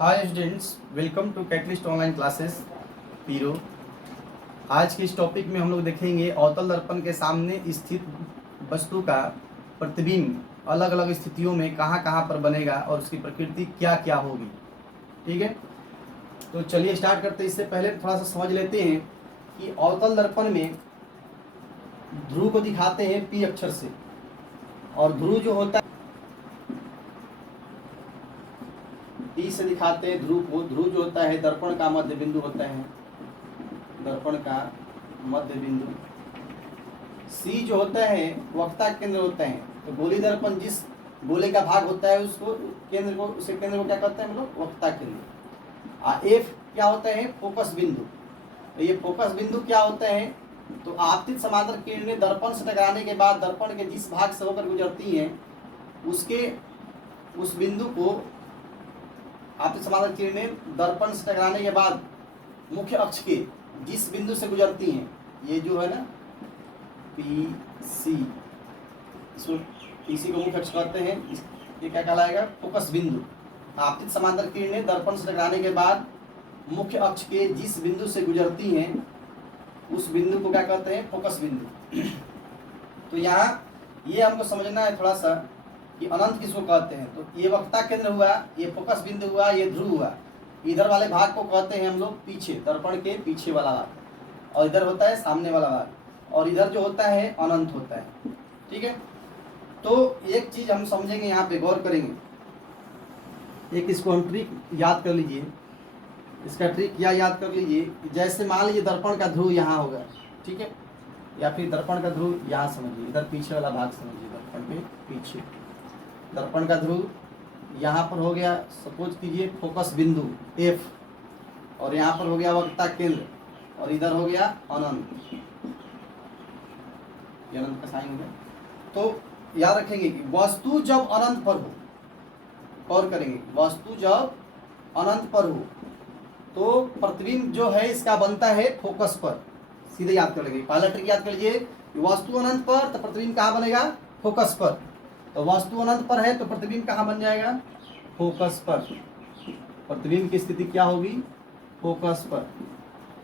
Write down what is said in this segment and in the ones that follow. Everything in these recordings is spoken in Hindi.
Hi students, welcome to Catalyst online classes पीरो। आज के इस टॉपिक में हम लोग देखेंगे अवतल दर्पण के सामने स्थित वस्तु का प्रतिबिंब अलग अलग स्थितियों में कहाँ कहाँ पर बनेगा और उसकी प्रकृति क्या क्या होगी। ठीक है, तो चलिए स्टार्ट करते हैं। इससे पहले थोड़ा सा समझ लेते हैं कि अवतल दर्पण में ध्रुव को दिखाते हैं पी अक्षर से, और ध्रुव जो होता है पी से दिखाते हैं ध्रुव को। ध्रुव जो होता है दर्पण का मध्य बिंदु होता है, दर्पण का मध्य बिंदु। सी जो होता है वक्ता केंद्र होता है। तो गोली दर्पण जिस गोले का भाग होता है उसको केंद्र को उसे केंद्र को क्या कहते हैं हम लोग? वक्ता केंद्र। एफ क्या होता है? फोकस बिंदु। तो ये फोकस बिंदु क्या होता है? तो आपतित समांतर किरणें दर्पण से टकराने के बाद दर्पण के जिस भाग से होकर गुजरती हैं उसके उस बिंदु को आपतित समांतर किरणें दर्पण से टकराने के बाद मुख्य अक्ष के जिस बिंदु से गुजरती हैं, ये जो है ना पी सी, इसको पीसी को मुख्य अक्ष कहते हैं। ये क्या कहलाएगा? फोकस बिंदु। आपतित समांतर किरणें दर्पण से टकराने के बाद मुख्य अक्ष के जिस बिंदु से गुजरती हैं उस बिंदु को क्या कहते हैं? फोकस बिंदु। तो यहाँ ये हमको समझना है थोड़ा सा कि अनंत किसको कहते हैं। तो ये वक्ता केंद्र हुआ, ये फोकस बिंदु हुआ, ये ध्रुव हुआ। इधर वाले भाग को कहते हैं हम लोग पीछे, दर्पण के पीछे वाला भाग, और इधर होता है सामने वाला भाग, और इधर जो होता है अनंत होता है। ठीक है, तो एक चीज हम समझेंगे, यहाँ पे गौर करेंगे। एक इसको हम ट्रिक याद कर लीजिए। इसका ट्रिक क्या याद कर लीजिए, जैसे मान लीजिए दर्पण का ध्रुव यहाँ होगा, ठीक है, या फिर दर्पण का ध्रुव यहाँ समझिए, इधर पीछे वाला भाग समझिए, दर्पण के पीछे दर्पण का ध्रुव यहाँ पर हो गया, सपोज कीजिए फोकस बिंदु एफ, और यहाँ पर हो गया वक्ता केंद्र, और इधर हो गया अनंत, अनंत का साइन हो गया। तो याद रखेंगे कि वस्तु जब अनंत पर हो, और करेंगे वस्तु जब अनंत पर हो तो प्रतिबिंब जो है इसका बनता है फोकस पर। सीधे याद कर लेंगे, पहला ट्रिक याद कर लीजिए, वस्तु अनंत पर तो प्रतिबिंब कहाँ बनेगा? फोकस पर। तो वस्तु अनंत पर है तो प्रतिबिंब कहाँ बन जाएगा? फोकस पर। प्रतिबिंब की स्थिति क्या होगी? फोकस पर।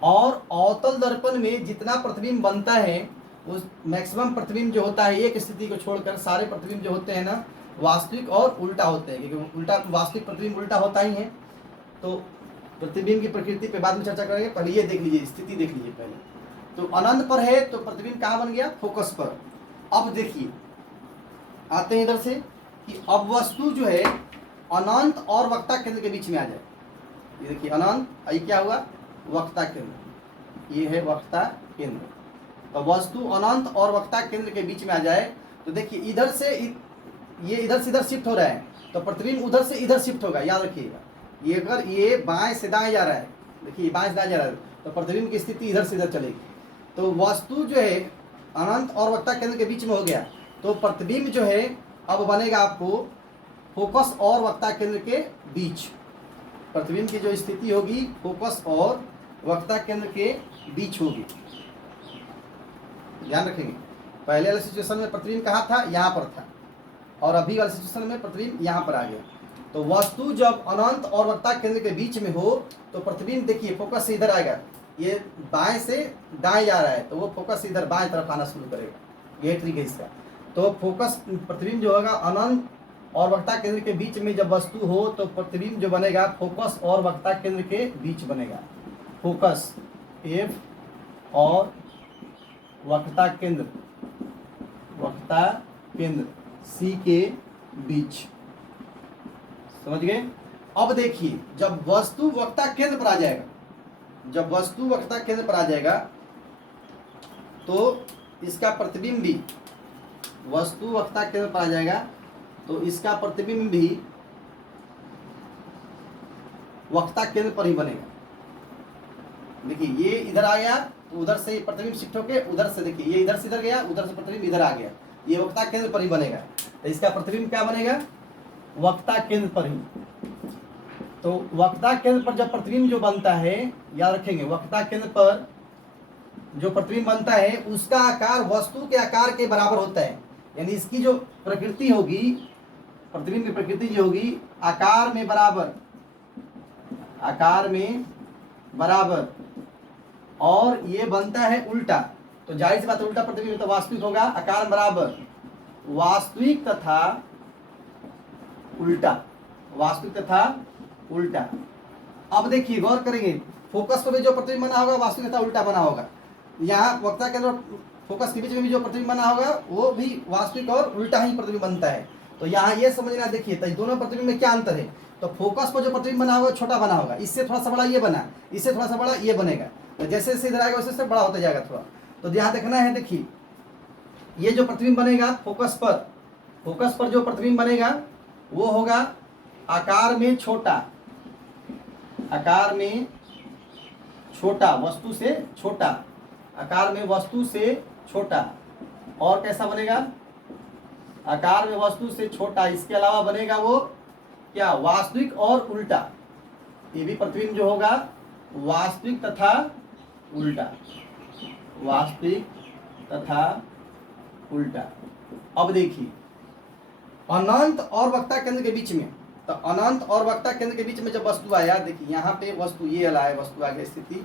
और अवतल दर्पण में जितना प्रतिबिंब बनता है उस मैक्सिमम प्रतिबिंब जो होता है, एक स्थिति को छोड़कर सारे प्रतिबिंब जो होते हैं ना वास्तविक और उल्टा होते हैं, क्योंकि उल्टा वास्तविक प्रतिबिंब उल्टा होता ही है। तो प्रतिबिंब की प्रकृति पे बाद में चर्चा करेंगे, पहले ये देख लीजिए, स्थिति देख लीजिए पहले। तो अनंत पर है तो प्रतिबिंब कहाँ बन गया? फोकस पर। अब देखिए, आते हैं इधर से कि अब वस्तु जो है अनंत और वक्ता केंद्र के बीच में आ जाए। ये देखिए अनंत, ये क्या हुआ? वक्ता केंद्र, ये है वक्ता केंद्र। तो वस्तु अनंत और वक्ता केंद्र के बीच में आ जाए तो देखिए इधर से ये इधर से इधर शिफ्ट हो रहा है तो प्रतिबिंब उधर से इधर शिफ्ट होगा। याद रखिएगा, ये अगर ये बाएं से दाएं जा रहा है, देखिए बाएं से दाएं जा रहा है तो प्रतिबिंब की स्थिति इधर से इधर चलेगी। तो वस्तु जो है अनंत और वक्ता केंद्र के बीच में हो गया तो प्रतिबिंब जो है अब बनेगा आपको फोकस और वक्ता केंद्र के बीच। प्रतिबिंब की जो स्थिति होगी फोकस और वक्ता केंद्र के बीच होगी। ध्यान रखेंगे, पहले वाले सिचुएशन में प्रतिबिंब कहाँ था? यहाँ पर था, और अभी वाले सिचुएशन में प्रतिबिंब यहाँ पर आ गया। तो वस्तु जब अनंत और वक्ता केंद्र के बीच में हो तो प्रतिबिंब देखिए फोकस से इधर आएगा, ये बाएं से दाएं जा रहा है तो वो फोकस से इधर बाएं तरफ आना शुरू करेगा। ये ट्रिक है इसका। तो फोकस प्रतिबिंब जो होगा अनंत और वक्ता केंद्र के बीच में जब वस्तु हो तो प्रतिबिंब जो बनेगा फोकस और वक्ता केंद्र के बीच बनेगा। फोकस एफ और वक्ता केंद्र सी के बीच। समझ गए? अब देखिए जब वस्तु वक्ता केंद्र पर आ जाएगा, जब वस्तु वक्ता केंद्र पर आ जाएगा तो इसका प्रतिबिंब भी वस्तु वक्ता केंद्र पर आ जाएगा तो इसका प्रतिबिंब भी वक्ता केंद्र पर ही बनेगा। देखिए ये इधर आ गया तो उधर से प्रतिबिंब शिफ्ट होके उधर से, देखिए ये इधर से इधर गया, उधर से प्रतिबिंब इधर आ गया, ये वक्ता केंद्र पर ही बनेगा। तो इसका प्रतिबिंब क्या बनेगा? वक्ता केंद्र पर ही। तो वक्ता केंद्र पर जब प्रतिबिंब जो बनता है, याद रखेंगे, वक्ता केंद्र पर जो प्रतिबिंब बनता है उसका आकार वस्तु के आकार के बराबर होता है। यानी इसकी जो प्रकृति होगी, प्रतिबिंब की प्रकृति जो होगी आकार में बराबर आकार में बराबर, और ये बनता है उल्टा, तो जाहिर सी बात है उल्टा प्रतिबिंब तो वास्तविक होगा। आकार बराबर वास्तविक तथा उल्टा, वास्तविक तथा उल्टा। अब देखिए गौर करेंगे, फोकस पर भी जो प्रतिबिंब बना होगा वास्तविक तथा उल्टा बना होगा। यहाँ वक्ता के अंदर फोकस के बीच में भी जो प्रतिबिंब बना होगा वो भी वास्तविक और उल्टा ही प्रतिबिंब बनता है। तो यहाँ ये समझना, देखिए तो दोनों प्रतिबिंब में क्या अंतर है। तो फोकस पर जो प्रतिबिंब बना होगा छोटा बना होगा, इससे थोड़ा सा बड़ा ये बना, इससे थोड़ा सा बड़ा ये बनेगा। तो जैसे जैसे इधर आएगा वैसे वैसे बड़ा होता जाएगा थोड़ा। तो यहाँ देखना है, देखिए ये जो प्रतिबिंब बनेगा फोकस पर जो प्रतिबिंब बनेगा वो होगा आकार में छोटा, आकार में छोटा, वस्तु से छोटा, आकार में वस्तु से छोटा। और कैसा बनेगा, आकार में वस्तु से छोटा। इसके अलावा बनेगा वो क्या, वास्तविक और उल्टा। ये भी प्रतिबिंब जो होगा वास्तविक तथा उल्टा, वास्तविक तथा उल्टा। अब देखिए अनंत और वक्ता केंद्र के बीच में, तो अनंत और वक्ता केंद्र के बीच में जब वस्तु आया, देखिए यहाँ पे वस्तु ये वाला है, वस्तु आगे स्थिति,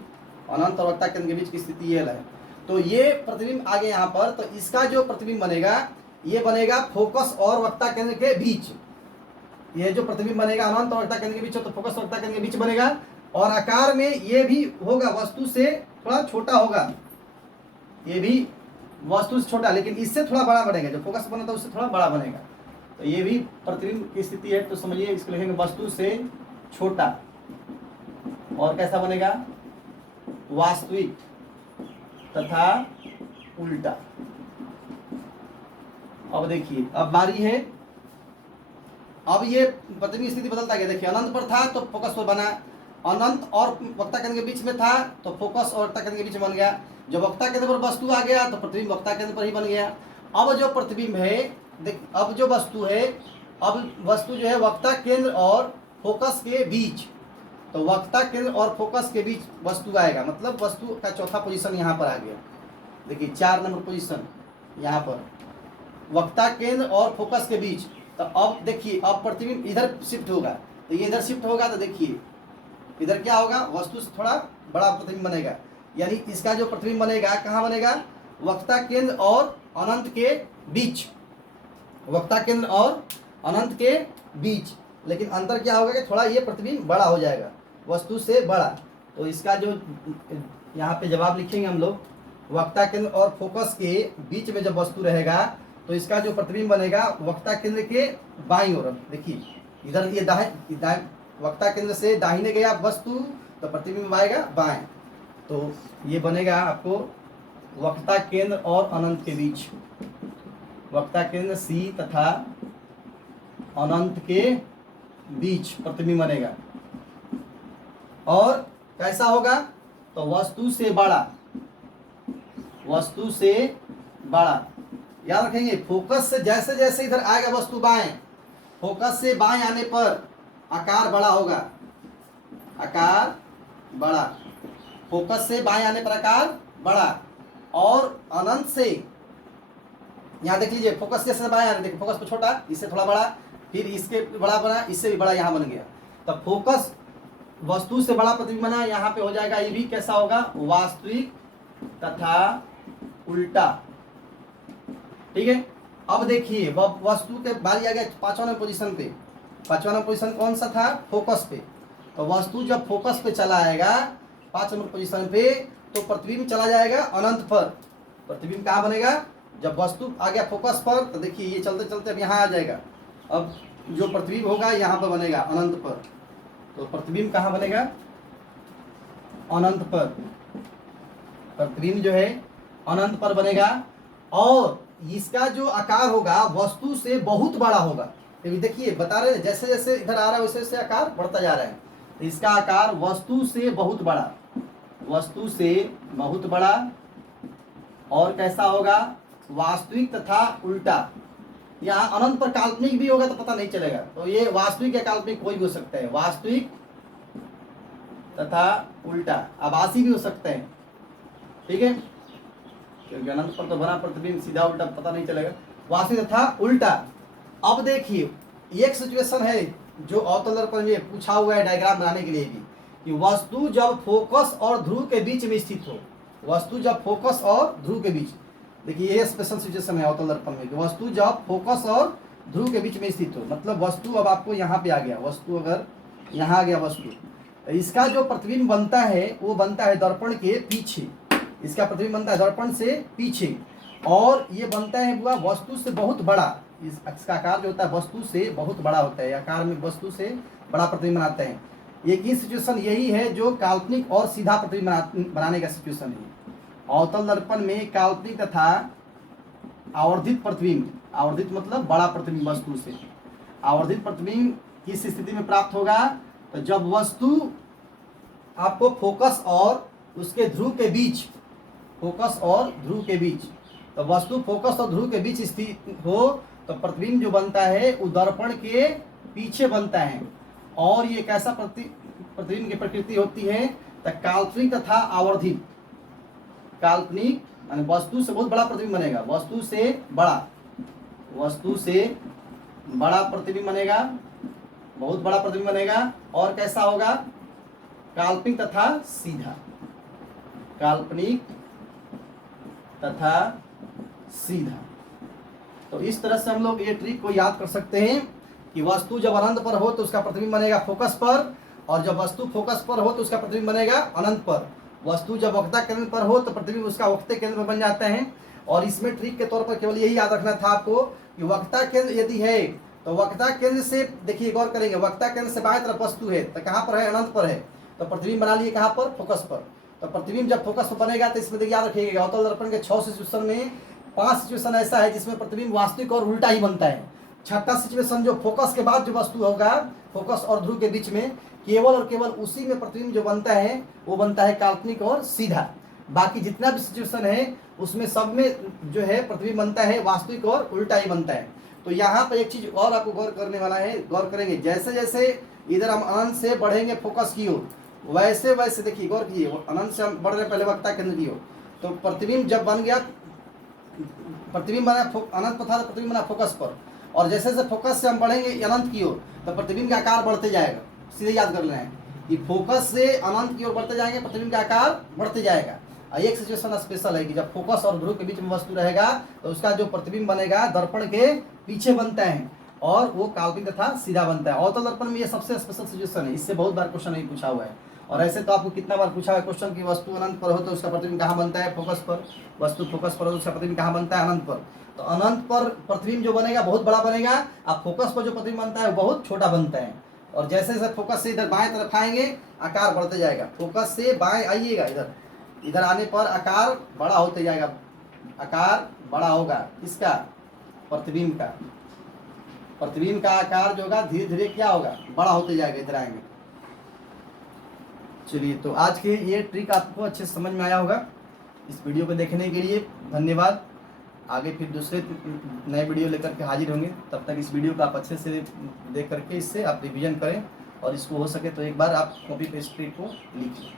अनंत और वक्ता केंद्र के बीच की स्थिति ये वाला है। तो ये प्रतिबिंब आगे यहाँ पर, तो इसका जो प्रतिबिंब बनेगा ये बनेगा फोकस और वक्ता केंद्र के बीच। ये जो प्रतिबिंब बनेगा अनंत और वक्ता केंद्र के बीच हो, तो फोकस और वक्ता केंद्र के बीच बनेगा। और आकार में ये भी होगा वस्तु से थोड़ा छोटा होगा, ये भी वस्तु से छोटा, लेकिन इससे थोड़ा बड़ा बनेगा। जो फोकस बना था उससे थोड़ा बड़ा बनेगा। तो ये भी प्रतिबिंब की स्थिति है। तो समझिए इसको लिखेंगे वस्तु से छोटा। और कैसा बनेगा, वास्तविक तथा उल्टा। अब देखिए अब बारी है, अब ये प्रतिबिंब स्थिति बदलता गया। देखिए अनंत पर था तो फोकस पर बना, अनंत और वक्ता केंद्र के बीच में था तो फोकस और वक्ता केंद्र के बीच में बन गया। जब वक्ता केंद्र पर वस्तु आ गया तो प्रतिबिंब वक्ता केंद्र पर ही बन गया। अब जो प्रतिबिंब है, देख अब जो वस्तु है, अब वस्तु जो है वक्ता केंद्र और फोकस के बीच, तो वक्ता केंद्र और फोकस के बीच वस्तु आएगा, मतलब वस्तु का चौथा पोजीशन यहाँ पर आ गया। देखिए 4 नंबर पोजीशन यहाँ पर वक्ता केंद्र और फोकस के बीच। तो अब देखिए अब प्रतिबिंब इधर शिफ्ट होगा, तो ये इधर शिफ्ट होगा, तो देखिए इधर क्या होगा, वस्तु से थोड़ा बड़ा प्रतिबिंब बनेगा। यानी इसका जो प्रतिबिंब बनेगा कहाँ बनेगा, वक्ता केंद्र और अनंत के बीच, वक्ता केंद्र और अनंत के बीच। लेकिन अंतर क्या होगा कि थोड़ा ये प्रतिबिंब बड़ा हो जाएगा, वस्तु से बड़ा। तो इसका जो यहाँ पे जवाब लिखेंगे हम लोग, वक्ता केंद्र और फोकस के बीच में जब वस्तु रहेगा तो इसका जो प्रतिबिंब बनेगा वक्ता केंद्र के बाईं ओर। देखिए इधर ये दाएं वक्ता केंद्र से दाहिने गया वस्तु तो प्रतिबिंब आएगा बाएं। तो ये बनेगा आपको वक्ता केंद्र और अनंत के बीच, वक्ता केंद्र सी तथा अनंत के बीच प्रतिबिंब बनेगा। और कैसा होगा, तो वस्तु से बड़ा, वस्तु से बड़ा। याद रखेंगे फोकस से जैसे जैसे इधर आएगा वस्तु बाएं, फोकस से बाएं आने पर आकार बड़ा होगा, आकार बड़ा, फोकस से बाएं आने पर आकार बड़ा। और अनंत से, यहाँ देख लीजिए फोकस से बाएं आने, देखिए फोकस पर छोटा, इससे थोड़ा बड़ा, फिर इसके बड़ा बना, इससे भी बड़ा यहाँ बन गया। तब फोकस वस्तु से बड़ा प्रतिबिंब बना, यहाँ पे हो जाएगा ये भी कैसा होगा, वास्तविक तथा उल्टा। ठीक है। अब देखिए वस्तु के बारी आ गया 5वां नंबर पोजीशन पे। 5वां नंबर पोजीशन कौन सा था, फोकस पे। तो वस्तु जब फोकस पे चला आएगा 5 नंबर पोजीशन पे, तो प्रतिबिंब चला जाएगा अनंत पर। प्रतिबिंब कहाँ बनेगा, जब वस्तु आ गया फोकस पर, तो देखिए ये चलते चलते अब यहाँ आ जाएगा। अब जो प्रतिबिंब होगा यहाँ पर बनेगा अनंत पर। तो प्रतिबिंब कहाँ बनेगा, अनंत पर। प्रतिबिंब जो है अनंत पर बनेगा। और इसका जो आकार होगा वस्तु से बहुत बड़ा होगा, क्योंकि देखिए बता रहे हैं जैसे जैसे इधर आ रहा है वैसे वैसे आकार बढ़ता जा रहा है। तो इसका आकार वस्तु से बहुत बड़ा, वस्तु से बहुत बड़ा। और कैसा होगा, वास्तविक तथा उल्टा। यहाँ अनंत पर काल्पनिक भी होगा तो पता नहीं चलेगा, तो ये वास्तविक या काल्पनिक कोई भी हो सकता है, वास्तविक तथा उल्टा। आभासी भी हो सकते हैं, ठीक है, क्योंकि अनंत पर तो बना प्रतिबिंब सीधा उल्टा पता नहीं चलेगा, वास्तविक तथा उल्टा। अब देखिए एक सिचुएशन है जो अवतल दर्पण में पूछा हुआ है डायग्राम बनाने के लिए भी, कि वस्तु जब फोकस और ध्रुव के बीच में स्थित हो, वस्तु जब फोकस और ध्रुव के बीच, देखिए ये स्पेशल सिचुएशन है अवतल दर्पण में कि वस्तु जब फोकस और ध्रुव के बीच में स्थित हो, मतलब वस्तु अब आपको यहाँ पे आ गया, वस्तु अगर यहाँ आ गया वस्तु, तो इसका जो प्रतिबिंब बनता है वो बनता है दर्पण के पीछे, इसका प्रतिबिंब बनता है दर्पण से पीछे, और ये बनता है हुआ वस्तु से बहुत बड़ा, इसका आकार जो होता है वस्तु से बहुत बड़ा होता है, आकार में वस्तु से बड़ा प्रतिबिंब बनाते हैं। एक ही सिचुएशन यही है जो काल्पनिक और सीधा प्रतिबिंब बनाने का सिचुएशन है। अवतल दर्पण में काल्पनिक तथा आवर्धित प्रतिबिंब, आवर्धित मतलब बड़ा प्रतिबिंब वस्तु से, आवर्धित प्रतिबिंब किस स्थिति में प्राप्त होगा, तो जब वस्तु आपको फोकस और उसके ध्रुव के बीच, फोकस और ध्रुव के बीच, तो वस्तु फोकस और ध्रुव के बीच स्थित हो तो प्रतिबिंब जो बनता है वो दर्पण के पीछे बनता है। और ये कैसा प्रतिबिंब की प्रकृति होती है, तो काल्पनिक तथा आवर्धित। काल्पनिक यानी वस्तु से बहुत बड़ा प्रतिबिंब बनेगा, वस्तु से बड़ा, वस्तु से बड़ा प्रतिबिंब बनेगा, बहुत बड़ा प्रतिबिंब बनेगा। और कैसा होगा, काल्पनिक तथा सीधा, काल्पनिक तथा सीधा। तो इस तरह से हम लोग ये ट्रिक को याद कर सकते हैं कि वस्तु जब अनंत पर हो तो उसका प्रतिबिंब बनेगा फोकस पर, और जब वस्तु फोकस पर हो तो उसका प्रतिबिंब बनेगा अनंत पर। वस्तु जब वक्ता केंद्र पर हो तो प्रतिबिंब उसका वक्ता केंद्र पर बन जाता है। और इसमें ट्रिक के तौर पर केवल यही याद रखना था आपको कि वक्ता केंद्र यदि है तो वक्ता केंद्र से, देखिए गौर करेंगे, वक्ता केंद्र से बाएं तरफ वस्तु है तो कहाँ पर है, अनंत पर है, तो प्रतिबिंब बना लिए कहाँ पर, फोकस पर। तो प्रतिबिंब जब फोकस पर बनेगा तो इसमें देखिए याद रखिएगा अवतल दर्पण के 6 सिचुएशन में 5 सिचुएशन ऐसा है जिसमें प्रतिबिंब वास्तविक और उल्टा ही बनता है। छठा सिचुएशन जो फोकस के बाद जो वस्तु होगा, फोकस और ध्रुव के बीच में, केवल और केवल उसी में प्रतिबिंब जो बनता है वो बनता है काल्पनिक और सीधा। बाकी जितना भी सिचुएशन है उसमें सब में जो है प्रतिबिंब बनता है वास्तविक और उल्टा ही बनता है। तो यहाँ पर एक चीज और आपको गौर करने वाला है, गौर करेंगे, जैसे जैसे इधर हम अनंत से बढ़ेंगे फोकस की ओर, वैसे वैसे देखिए गौर कीजिए, अनंत से हम बढ़ रहे पहले वक्ता केंद्र की ओर, तो प्रतिबिंब जब बन गया, प्रतिबिंब बना अनंत पर था तो प्रतिबिंब बना फोकस पर, और जैसे जैसे फोकस से हम बढ़ेंगे अनंत की ओर तो प्रतिबिंब का आकार बढ़ते जाएगा। सीधे याद कर लेना है कि फोकस से अनंत की ओर बढ़ते जाएंगे, प्रतिबिंब का आकार बढ़ते जाएगा। और एक सिचुएशन स्पेशल है कि जब फोकस और ध्रुव के बीच में वस्तु रहेगा तो उसका जो प्रतिबिंब बनेगा दर्पण के पीछे बनता है और वो काल्पनिक तथा सीधा बनता है। अवतल दर्पण में ये सबसे स्पेशल सिचुएशन है, इससे बहुत बार क्वेश्चन नहीं पूछा हुआ है। और ऐसे तो आपको कितना बार पूछा है क्वेश्चन कि वस्तु अनंत पर हो तो उसका प्रतिबिंब कहाँ बनता है, फोकस पर। वस्तु फोकस पर हो तो उसका प्रतिबिंब कहाँ बनता है, अनंत पर। तो अनंत पर प्रतिबिंब जो बनेगा बहुत बड़ा बनेगा, अब फोकस पर जो प्रतिबिंब बनता है वो बहुत छोटा बनता है। और जैसे जैसे फोकस से इधर बाएं तरफ आएंगे आकार बढ़ते जाएगा, फोकस से बाएं आइएगा इधर, इधर आने पर आकार बड़ा होते जाएगा, आकार बड़ा होगा किसका, प्रतिबिंब का। प्रतिबिंब का आकार जो होगा धीरे धीरे क्या होगा, बड़ा होते जाएगा, इधर आएंगे। चलिए, तो आज के ये ट्रिक आपको अच्छे से समझ में आया होगा। इस वीडियो को देखने के लिए धन्यवाद। आगे फिर दूसरे नए वीडियो लेकर के हाजिर होंगे, तब तक इस वीडियो को आप अच्छे से देख करके इससे आप रिवीजन करें और इसको हो सके तो एक बार आप कॉपी पे इस ट्रिक को लिखिए।